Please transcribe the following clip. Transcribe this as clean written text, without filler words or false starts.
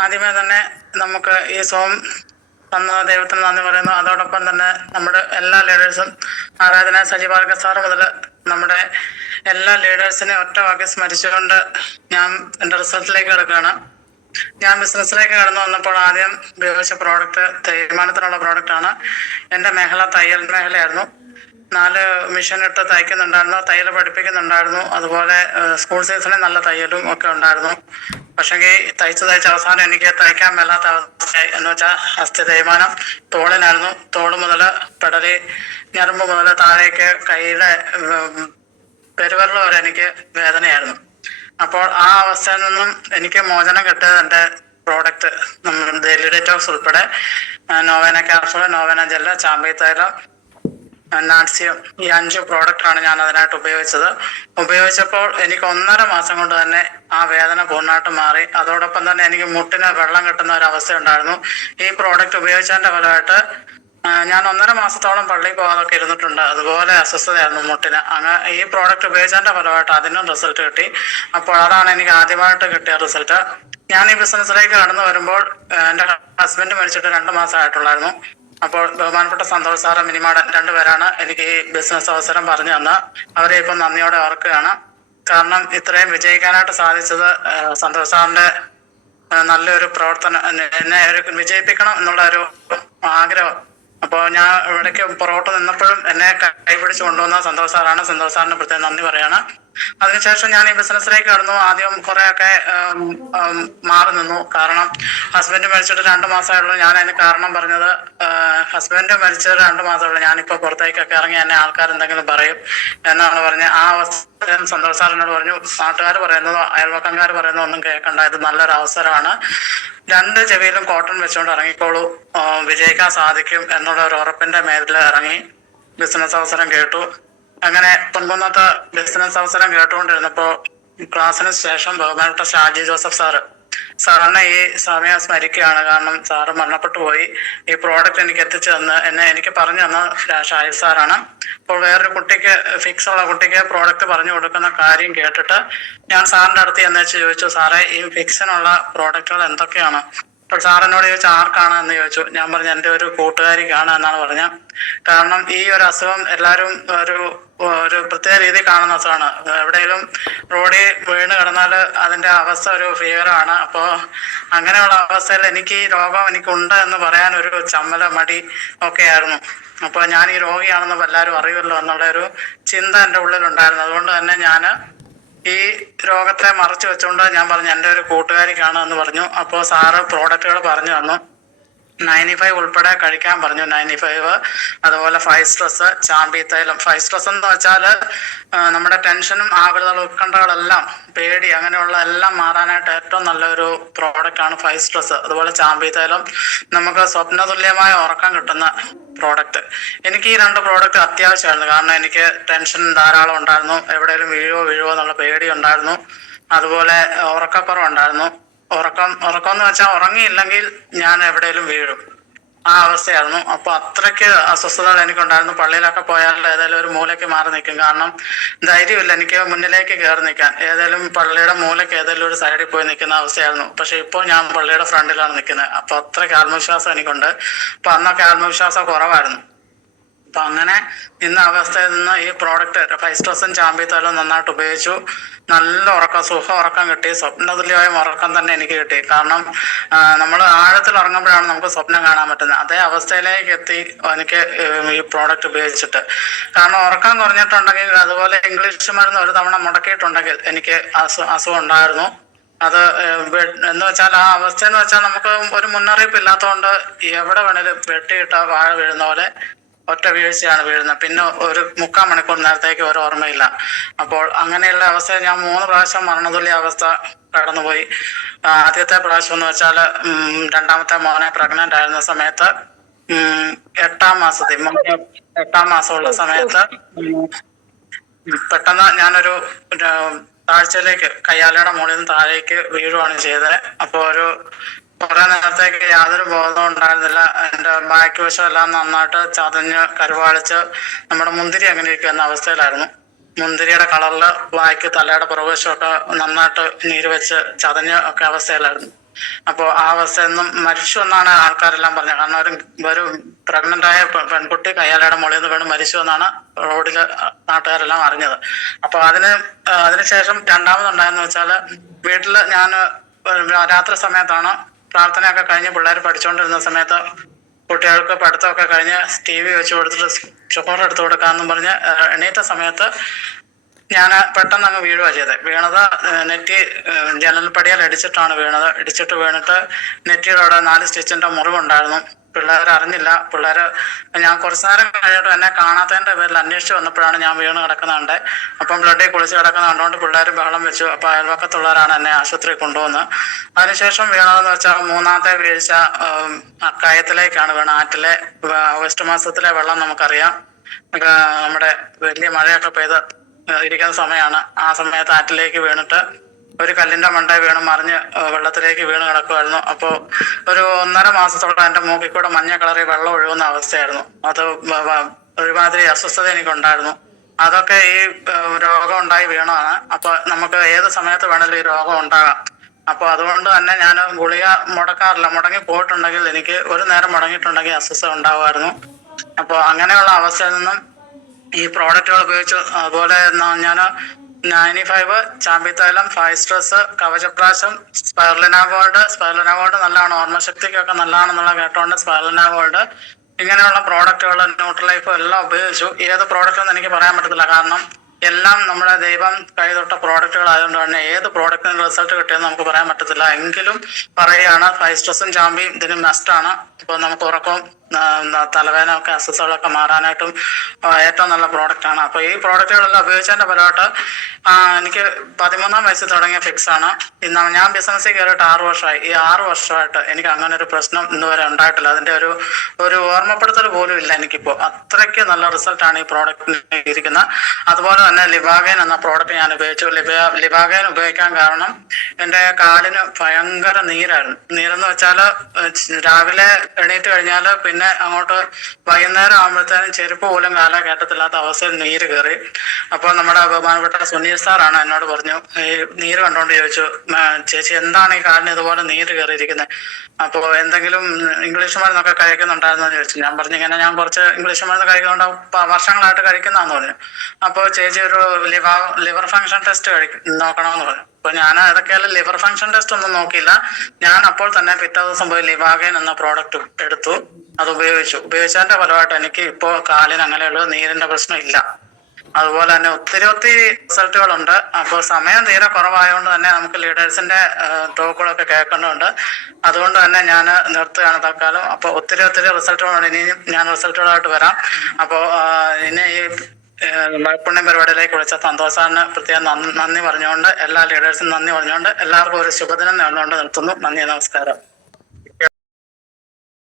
ആദ്യമേ തന്നെ നമുക്ക് ഈ സോം തന്ന ദൈവത്തിന് നന്ദി പറയുന്നു. അതോടൊപ്പം തന്നെ നമ്മുടെ എല്ലാ ലീഡേഴ്സും ആരാധന സജീവാർഗ സാറ് മുതൽ നമ്മുടെ എല്ലാ ലീഡേഴ്സിനെ ഒറ്റ വാക്കി സ്മരിച്ചുകൊണ്ട് ഞാൻ എൻ്റെ റിസൾട്ടിലേക്ക് കിടക്കുകയാണ്. ഞാൻ ബിസിനസ്സിലേക്ക് കടന്നു വന്നപ്പോൾ ആദ്യം ഉപയോഗിച്ച പ്രോഡക്റ്റ് തേയ്മാനത്തിനുള്ള പ്രോഡക്റ്റാണ്. എൻ്റെ മേഖല തയ്യൽ മേഖലയായിരുന്നു. 4 മെഷീൻ ഇട്ട് തയ്ക്കുന്നുണ്ടായിരുന്നു, തയ്യൽ പഠിപ്പിക്കുന്നുണ്ടായിരുന്നു. അതുപോലെ സ്കൂൾ സീസണിൽ നല്ല തയ്യലും ഒക്കെ ഉണ്ടായിരുന്നു. പക്ഷെങ്കിൽ തയ്ച്ച് അവസാനം എനിക്ക് തയ്ക്കാൻ മേലാത്ത അവസ്ഥയായി. എന്ന് വെച്ചാൽ അസ്ഥി തേയ്മാനം തോളിനായിരുന്നു. തോള് മുതൽ പെടലി ഞരമ്പ് മുതൽ താഴേക്ക് കൈയുടെ പെരുവിരൽ വരെ എനിക്ക് വേദനയായിരുന്നു. അപ്പോൾ ആ അവസ്ഥയിൽ നിന്നും എനിക്ക് മോചനം കിട്ടിയത് എൻ്റെ പ്രോഡക്റ്റ് ഡെയിലി ഡെറ്റോക്സ് ഉൾപ്പെടെ നോവേന ക്യാപ്സൂൾ, നോവേന ജെല്ല്, ചാമ്പി തൈലം, നാട്സിയം, ഈ 5 പ്രോഡക്റ്റാണ് ഞാൻ അതിനായിട്ട് ഉപയോഗിച്ചത്. ഉപയോഗിച്ചപ്പോൾ എനിക്ക് 1.5 മാസം കൊണ്ട് തന്നെ ആ വേദന പൂർണ്ണമായിട്ട് മാറി. അതോടൊപ്പം തന്നെ എനിക്ക് മുട്ടിന് വെള്ളം കിട്ടുന്ന ഒരു അവസ്ഥ ഉണ്ടായിരുന്നു. ഈ പ്രോഡക്റ്റ് ഉപയോഗിച്ചതിൻ്റെ ഫലമായിട്ട് ഞാൻ 1.5 മാസത്തോളം പള്ളിയിൽ പോകാതൊക്കെ ഇരുന്നിട്ടുണ്ട്. അതുപോലെ അസ്വസ്ഥതയായിരുന്നു മുട്ടിന്. ഈ പ്രോഡക്റ്റ് ഉപയോഗിച്ചതിൻ്റെ ഫലമായിട്ട് അതിനും റിസൾട്ട് കിട്ടി. അപ്പോൾ അതാണ് എനിക്ക് ആദ്യമായിട്ട് കിട്ടിയ റിസൾട്ട്. ഞാൻ ഈ ബിസിനസ്സിലേക്ക് കടന്നു വരുമ്പോൾ എൻ്റെ ഹസ്ബൻഡ് മരിച്ചിട്ട് 2 മാസമായിട്ടുള്ളായിരുന്നു. അപ്പോൾ ബഹുമാനപ്പെട്ട സന്തോഷ് സാറ്, മിനിമാടൻ, 2 പേരാണ് എനിക്ക് ഈ ബിസിനസ് അവസരം പറഞ്ഞു തന്ന്. അവരെ ഇപ്പം നന്ദിയോടെ ഓർക്കുകയാണ്. കാരണം ഇത്രയും വിജയിക്കാനായിട്ട് സാധിച്ചത് സന്തോഷ് സാറിന്റെ നല്ലൊരു പ്രവർത്തനം, എന്നെ വിജയിപ്പിക്കണം എന്നുള്ള ഒരു ആഗ്രഹം. അപ്പോൾ ഞാൻ ഇവിടേക്ക് പുറകോട്ട് നിന്നപ്പോഴും എന്നെ കൈപിടിച്ച് കൊണ്ടുവന്ന സന്തോഷ് സാറാണ്. സന്തോഷ് സാറിന് പ്രത്യേകം നന്ദി പറയാണ്. അതിനുശേഷം ഞാൻ ഈ ബിസിനസ്സിലേക്ക് കടന്നു. ആദ്യം കുറെയൊക്കെ മാറി നിന്നു. കാരണം ഹസ്ബൻഡ് മരിച്ചിട്ട് 2 മാസമായുള്ളൂ. ഞാൻ അതിന് കാരണം പറഞ്ഞത്, ഹസ്ബൻഡ് മരിച്ചിട്ട് 2 മാസമുള്ളൂ, ഞാനിപ്പോൾ പുറത്തേക്കൊക്കെ ഇറങ്ങി എന്നെ ആൾക്കാർ എന്തെങ്കിലും പറയും എന്നാണ് പറഞ്ഞത്. ആ അവസ്ഥ സന്തോഷ് സാറിനോട് പറഞ്ഞു, നാട്ടുകാർ പറയുന്നതോ അയൽവക്കംകാർ പറയുന്നതോ ഒന്നും കേൾക്കണ്ട, ഇത് നല്ലൊരു അവസരമാണ്, 2 ചെവിയിലും കോട്ടൺ വെച്ചുകൊണ്ട് ഇറങ്ങിക്കോളൂ, വിജയിക്കാൻ സാധിക്കും എന്നുള്ള ഒരു ഉറപ്പിന്റെ മേലിൽ ഇറങ്ങി ബിസിനസ് അവസരം കേട്ടു. അങ്ങനെ പൊൻകുന്നത്ത് ബിസിനസ് അവസരം കേട്ടുകൊണ്ടിരുന്നപ്പോൾ ക്ലാസ്സിന് ശേഷം ബഹുമാനപ്പെട്ട ഷാജി ജോസഫ് സാറിനെ ഈ സമയം സ്മരിക്കുകയാണ്. കാരണം സാറ് മരണപ്പെട്ടു പോയി. ഈ പ്രോഡക്റ്റ് എനിക്ക് എത്തിച്ചു തന്ന് എനിക്ക് പറഞ്ഞു തന്ന ഷാജി സാറാണ്. അപ്പോൾ വേറൊരു കുട്ടിക്ക്, ഫിക്സ് ഉള്ള കുട്ടിക്ക് പ്രോഡക്റ്റ് പറഞ്ഞു കൊടുക്കുന്ന കാര്യം കേട്ടിട്ട് ഞാൻ സാറിൻ്റെ അടുത്ത് ചെന്നേച്ച് ചോദിച്ചു, സാറേ ഈ ഫിക്സിനുള്ള പ്രോഡക്റ്റുകൾ എന്തൊക്കെയാണ്? അപ്പോൾ സാറിനോട് ചോദിച്ചു, ആർക്കാണ് എന്ന് ചോദിച്ചു. ഞാൻ പറഞ്ഞു, എൻ്റെ ഒരു കൂട്ടുകാരിക്കാണ് എന്നാണ് പറഞ്ഞത്. കാരണം ഈ ഒരു അസുഖം എല്ലാവരും ഒരു പ്രത്യേക രീതിയിൽ കാണുന്ന അസുഖമാണ്. എവിടെയെങ്കിലും റോഡിൽ വീണ് കിടന്നാൽ അതിൻ്റെ അവസ്ഥ ഒരു ഭീകരമാണ്. അപ്പോൾ അങ്ങനെയുള്ള അവസ്ഥയിൽ എനിക്ക് ഈ രോഗം എനിക്കുണ്ട് എന്ന് പറയാൻ ഒരു ചമ്മല, മടി ഒക്കെ ആയിരുന്നു. അപ്പോൾ ഞാൻ ഈ രോഗിയാണെന്ന് എല്ലാവരും അറിയുമല്ലോ എന്നുള്ള ഒരു ചിന്ത എൻ്റെ ഉള്ളിലുണ്ടായിരുന്നു. അതുകൊണ്ട് തന്നെ ഞാൻ ഈ രോഗത്തെ മറച്ചു വെച്ചുകൊണ്ട് ഞാൻ പറഞ്ഞു, എൻ്റെ ഒരു കൂട്ടുകാരിക്കാണ് എന്ന് പറഞ്ഞു. അപ്പോൾ സാറ് പ്രോഡക്റ്റുകൾ പറഞ്ഞു തന്നു. 95 ഉൾപ്പെടെ കഴിക്കാൻ പറഞ്ഞു. 95, അതുപോലെ 5 സ്ട്രെസ്, ചാമ്പി തൈലം. 5 സ്ട്രെസ് എന്ന് വെച്ചാൽ നമ്മുടെ ടെൻഷനും ആകുലതകളും ഉത്കണ്ഠകളെല്ലാം, പേടി, അങ്ങനെയുള്ള എല്ലാം മാറാനായിട്ട് ഏറ്റവും നല്ലൊരു പ്രോഡക്റ്റാണ് 5 സ്ട്രെസ്. അതുപോലെ ചാമ്പി തൈലം നമുക്ക് സ്വപ്നതുല്യമായ ഉറക്കം കിട്ടുന്ന പ്രോഡക്റ്റ്. എനിക്ക് ഈ 2 പ്രോഡക്റ്റ് അത്യാവശ്യമായിരുന്നു. കാരണം എനിക്ക് ടെൻഷൻ ധാരാളം ഉണ്ടായിരുന്നു. എവിടെയെങ്കിലും വീഴുവോ എന്നുള്ള പേടി ഉണ്ടായിരുന്നു. അതുപോലെ ഉറക്കക്കുറവുണ്ടായിരുന്നു. ഉറക്കം എന്ന് വെച്ചാൽ ഉറങ്ങിയില്ലെങ്കിൽ ഞാൻ എവിടെയെങ്കിലും വീഴും, ആ അവസ്ഥയായിരുന്നു. അപ്പൊ അത്രയ്ക്ക് അസ്വസ്ഥതകൾ എനിക്കുണ്ടായിരുന്നു. പള്ളിയിലൊക്കെ പോയാൽ ഏതെങ്കിലും ഒരു മൂലയ്ക്ക് മാറി നിൽക്കും. കാരണം ധൈര്യമില്ല എനിക്ക് മുന്നിലേക്ക് കയറി നിൽക്കാൻ. ഏതെങ്കിലും പള്ളിയുടെ മൂലയ്ക്ക് ഏതെങ്കിലും ഒരു സൈഡിൽ പോയി നിൽക്കുന്ന അവസ്ഥയായിരുന്നു. പക്ഷെ ഇപ്പോൾ ഞാൻ പള്ളിയുടെ ഫ്രണ്ടിലാണ് നിൽക്കുന്നത്. അപ്പൊ അത്രയ്ക്ക് ആത്മവിശ്വാസം എനിക്കുണ്ട്. അപ്പൊ അന്നൊക്കെ ആത്മവിശ്വാസം കുറവായിരുന്നു. അപ്പൊ അങ്ങനെ ഇന്ന അവസ്ഥയിൽ നിന്ന് ഈ പ്രോഡക്റ്റ് 5 സ്ട്രെസ്സും ചാമ്പി തൈലവും നന്നായിട്ട് ഉപയോഗിച്ചു. നല്ല ഉറക്കം, സുഖ ഉറക്കം കിട്ടി. സ്വപ്നതുല്യമായ ഉറക്കം തന്നെ എനിക്ക് കിട്ടി. കാരണം നമ്മൾ ആഴത്തിൽ ഉറങ്ങുമ്പോഴാണ് നമുക്ക് സ്വപ്നം കാണാൻ പറ്റുന്നത്. അതേ അവസ്ഥയിലേക്ക് എത്തി എനിക്ക് ഈ പ്രോഡക്റ്റ് ഉപയോഗിച്ചിട്ട്. കാരണം ഉറക്കം കുറഞ്ഞിട്ടുണ്ടെങ്കിൽ, അതുപോലെ ഇംഗ്ലീഷ് മരുന്ന് ഒരു തവണ മുടക്കിയിട്ടുണ്ടെങ്കിൽ എനിക്ക് അസുഖം ഉണ്ടായിരുന്നു. അത് എന്ന് വെച്ചാൽ ആ അവസ്ഥ എന്ന് വെച്ചാൽ നമുക്ക് ഒരു മുന്നറിയിപ്പ് ഇല്ലാത്തതുകൊണ്ട് എവിടെ വേണേലും വെട്ടിയിട്ട വാഴ വീഴുന്ന പോലെ ഒറ്റ വീഴ്ചയാണ് വീഴുന്നത്. പിന്നെ ഒരു 3/4 മണിക്കൂർ നേരത്തേക്ക് ഒരു ഓർമ്മയില്ല. അപ്പോൾ അങ്ങനെയുള്ള അവസ്ഥയിൽ ഞാൻ 3 പ്രാവശ്യം മരണതുല്യ അവസ്ഥ കടന്നുപോയി. ആദ്യത്തെ പ്രാവശ്യം എന്ന് വെച്ചാൽ 2ാമത്തെ മോനെ പ്രഗ്നന്റ് ആയിരുന്ന സമയത്ത്, 8ാം മാസത്തിൽ, 8ാം മാസമുള്ള സമയത്ത് പെട്ടെന്ന് ഞാനൊരു താഴ്ചയിലേക്ക്, കയ്യാലയുടെ മുകളിൽ നിന്ന് താഴേക്ക് വീഴുവാണ് ചെയ്തത്. അപ്പോൾ കുറെ നേരത്തേക്ക് യാതൊരു ബോധവും ഉണ്ടായിരുന്നില്ല. എൻ്റെ ബാക്ക് വശം എല്ലാം നന്നായിട്ട് ചതഞ്ഞ് കരുവാളിച്ച് നമ്മുടെ മുന്തിരി അങ്ങനെ ഇരിക്കുന്ന അവസ്ഥയിലായിരുന്നു. മുന്തിരിയുടെ കളറിൽ ബാക്ക്, തലയുടെ പുറകുവശമൊക്കെ നന്നായിട്ട് നീര് വെച്ച് ചതഞ്ഞ് ഒക്കെ അവസ്ഥയിലായിരുന്നു. അപ്പോൾ ആ അവസ്ഥയിൽ നിന്നും മരിച്ചു എന്നാണ് ആൾക്കാരെല്ലാം പറഞ്ഞത്. കാരണം ഒരു പ്രഗ്നന്റ് ആയ പെൺകുട്ടി കയ്യാലയുടെ മുകളിൽ നിന്ന് വീണ് മരിച്ചു എന്നാണ് റോഡില് നാട്ടുകാരെല്ലാം അറിഞ്ഞത്. അപ്പൊ അതിനുശേഷം രണ്ടാമതുണ്ടായെന്ന് വെച്ചാല് വീട്ടില് ഞാൻ രാത്രി സമയത്താണ് പ്രാർത്ഥനയൊക്കെ കഴിഞ്ഞ് പിള്ളേർ പഠിച്ചുകൊണ്ടിരുന്ന സമയത്ത് കുട്ടികൾക്ക് പഠിത്തമൊക്കെ കഴിഞ്ഞ് TV വെച്ച് കൊടുത്തിട്ട് ചോറ് എടുത്ത് കൊടുക്കാമെന്നും പറഞ്ഞ് എണീറ്റ സമയത്ത് ഞാൻ പെട്ടെന്ന് അങ്ങ് വീഴുക ചെയ്തത്. വീണത് നെറ്റി ജനൽപ്പടിയാൽ ഇടിച്ചിട്ട് വീണിട്ട് നെറ്റിയുടെ അവിടെ 4 സ്റ്റിച്ചിന്റെ മുറിവുണ്ടായിരുന്നു. പിള്ളേർ അറിഞ്ഞില്ല. ഞാൻ കുറച്ചു നേരം കഴിഞ്ഞിട്ട് എന്നെ കാണാത്തതിന്റെ പേരിൽ അന്വേഷിച്ച് വന്നപ്പോഴാണ് ഞാൻ വീണ് കിടക്കുന്നുണ്ട്. അപ്പം ബ്ലഡിൽ കുളിച്ച് കിടക്കുന്ന കണ്ടുകൊണ്ട് പിള്ളേർ ബഹളം വെച്ചു. അപ്പൊ അയൽവക്കത്തുള്ളവരാണ് എന്നെ ആശുപത്രിയിൽ കൊണ്ടുവന്ന്. അതിനുശേഷം വീണതെന്ന് വെച്ചാൽ 3ാമത്തെ വീഴ്ച കയത്തിലേക്കാണ് വീണത്. ആറ്റിലെ ഓഗസ്റ്റ് മാസത്തിലെ വെള്ളം നമുക്കറിയാം. നമ്മുടെ വലിയ മഴയൊക്കെ പെയ്ത് ഇരിക്കുന്ന സമയമാണ്. ആ സമയത്ത് ആറ്റിലേക്ക് വീണിട്ട് ഒരു കല്ലിന്റെ മണ്ടയിൽ വീണ് മറിഞ്ഞ് വെള്ളത്തിലേക്ക് വീണ് കിടക്കുമായിരുന്നു. അപ്പോൾ ഒരു 1.5 മാസത്തോളം എൻ്റെ മൂക്കിൽ കൂടെ മഞ്ഞ കളറിൽ വെള്ളം ഒഴുകുന്ന അവസ്ഥയായിരുന്നു. അത് ഒരുമാതിരി അസ്വസ്ഥത എനിക്കുണ്ടായിരുന്നു. അതൊക്കെ ഈ രോഗം ഉണ്ടായി വീണതാണ്. അപ്പൊ നമുക്ക് ഏത് സമയത്ത് വേണമെങ്കിലും ഈ രോഗം ഉണ്ടാകാം. അപ്പൊ അതുകൊണ്ട് തന്നെ ഞാൻ ഗുളിക മുടക്കാറില്ല. മുടങ്ങി പോയിട്ടുണ്ടെങ്കിൽ എനിക്ക് ഒരു നേരം മുടങ്ങിയിട്ടുണ്ടെങ്കിൽ അസ്വസ്ഥത ഉണ്ടാകുമായിരുന്നു. അപ്പോൾ അങ്ങനെയുള്ള അവസ്ഥയിൽ നിന്നും ഈ പ്രോഡക്റ്റുകൾ ഉപയോഗിച്ചു. അതുപോലെ ഞാൻ 95 ചാമ്പിത്തൈലം, ഫൈസ്ട്രസ്, കവചപ്രാശം, സ്പൈർലിന ഗോൾഡ് നല്ലതാണ്, ഓർമ്മശക്തിക്കൊക്കെ നല്ലതാണെന്നുള്ള കേട്ടോണ്ട് സ്പൈർലിന ഗോൾഡ് ഇങ്ങനെയുള്ള പ്രോഡക്റ്റുകൾ ന്യൂട്രലൈഫ് എല്ലാം ഉപയോഗിച്ചു. ഏത് പ്രോഡക്റ്റ് എന്ന് എനിക്ക് പറയാൻ പറ്റത്തില്ല. കാരണം എല്ലാം നമ്മുടെ ദൈവം കൈതൊട്ട പ്രോഡക്റ്റുകൾ ആയതുകൊണ്ട് തന്നെ ഏത് പ്രോഡക്റ്റിന് റിസൾട്ട് കിട്ടിയെന്ന് നമുക്ക് പറയാൻ പറ്റത്തില്ല. എങ്കിലും പറയുകയാണ് ഫൈസ്ട്രസും ചാമ്പിയും ഇതിന് മസ്റ്റാണ്. ഇപ്പൊ നമുക്ക് ഉറക്കവും തലവേദന ഒക്കെ അസ്വസ്ഥതകളൊക്കെ മാറാനായിട്ടും ഏറ്റവും നല്ല പ്രോഡക്റ്റ് ആണ്. അപ്പൊ ഈ പ്രോഡക്റ്റുകളെല്ലാം ഉപയോഗിച്ചതിന്റെ ഫലമായിട്ട് എനിക്ക് 13ാം വയസ്സിൽ തുടങ്ങിയ ഫിക്സ് ആണ്. ഞാൻ ബിസിനസ്സിൽ കയറിയിട്ട് 6 വർഷമായി. ഈ 6 വർഷമായിട്ട് എനിക്ക് അങ്ങനെ ഒരു പ്രശ്നം ഇന്നുവരെ ഉണ്ടായിട്ടില്ല. അതിന്റെ ഒരു ഓർമ്മപ്പെടുത്തൽ പോലും ഇല്ല എനിക്കിപ്പോ. അത്രയ്ക്ക് നല്ല റിസൾട്ടാണ് ഈ പ്രോഡക്റ്റിന് ഇരിക്കുന്നത്. അതുപോലെ തന്നെ ലിവാഗൈൻ എന്ന പ്രോഡക്റ്റ് ഞാൻ ഉപയോഗിച്ചു. ലിവാഗൈൻ ഉപയോഗിക്കാൻ കാരണം എൻ്റെ കാലിന് ഭയങ്കര നീരായിരുന്നു. നീരെന്ന് വെച്ചാല് രാവിലെ എണീറ്റ് കഴിഞ്ഞാൽ പിന്നെ അങ്ങോട്ട് വൈകുന്നേരം ആകുമ്പോഴത്തേനും ചെരുപ്പ് പോലും കാല കയറ്റത്തില്ലാത്ത അവസ്ഥയിൽ നീര് കയറി. അപ്പോൾ നമ്മുടെ ബഹുമാനപ്പെട്ട സുനീൽ സാറാണ് എന്നോട് പറഞ്ഞു, ഈ നീര് കണ്ടോണ്ട് ചോദിച്ചു, ചേച്ചി എന്താണ് ഈ കാലിന് ഇതുപോലെ നീര് കയറിയിരിക്കുന്നത്? അപ്പോൾ എന്തെങ്കിലും ഇംഗ്ലീഷ് മരുന്നൊക്കെ കഴിക്കുന്നുണ്ടായിരുന്നു എന്ന് ചോദിച്ചു. ഞാൻ പറഞ്ഞു ഇങ്ങനെ ഞാൻ കുറച്ച് ഇംഗ്ലീഷ് മരുന്ന് കഴിക്കുന്നുണ്ട്, വർഷങ്ങളായിട്ട് കഴിക്കുന്നതാന്ന് പറഞ്ഞു. അപ്പോൾ ചേച്ചി ഒരു ലിവർ ഫംഗ്ഷൻ ടെസ്റ്റ് നോക്കണമെന്ന് പറഞ്ഞു. അപ്പൊ ഞാൻ അതൊക്കെയല്ല, ലിവർ ഫംഗ്ഷൻ ടെസ്റ്റ് ഒന്നും നോക്കിയില്ല. ഞാൻ അപ്പോൾ തന്നെ പിറ്റേ ദിവസം പോയി ലിവാഗൈൻ എന്ന പ്രോഡക്റ്റ് എടുത്തു. അത് ഉപയോഗിച്ചതിന്റെ ഫലമായിട്ട് എനിക്ക് ഇപ്പോ കാലിന് അങ്ങനെയുള്ള നീരിന്റെ പ്രശ്നം ഇല്ല. അതുപോലെ തന്നെ ഒത്തിരി റിസൾട്ടുകളുണ്ട്. അപ്പോൾ സമയം തീരെ കുറവായതുകൊണ്ട് തന്നെ നമുക്ക് ലീഡേഴ്സിന്റെ ടോക്കുകളൊക്കെ കേൾക്കേണ്ടതുണ്ട്. അതുകൊണ്ട് തന്നെ ഞാൻ നിർത്തുകയാണ് തൽക്കാലം. അപ്പോൾ ഒത്തിരി റിസൾട്ടുകളുണ്ട്. ഇനിയും ഞാൻ റിസൾട്ടുകളായിട്ട് വരാം. അപ്പോൾ ഇനി ഈ പുണ്യം പരിപാടിയിലേക്ക് വിളിച്ച സന്തോഷ് സാറിന് പ്രത്യേകം നന്ദി പറഞ്ഞുകൊണ്ട്, എല്ലാ ലീഡേഴ്സിനും നന്ദി പറഞ്ഞുകൊണ്ട്, എല്ലാവർക്കും ഒരു ശുഭദിനം നേർന്നുകൊണ്ട് നിർത്തുന്നു. നന്ദി, നമസ്കാരം.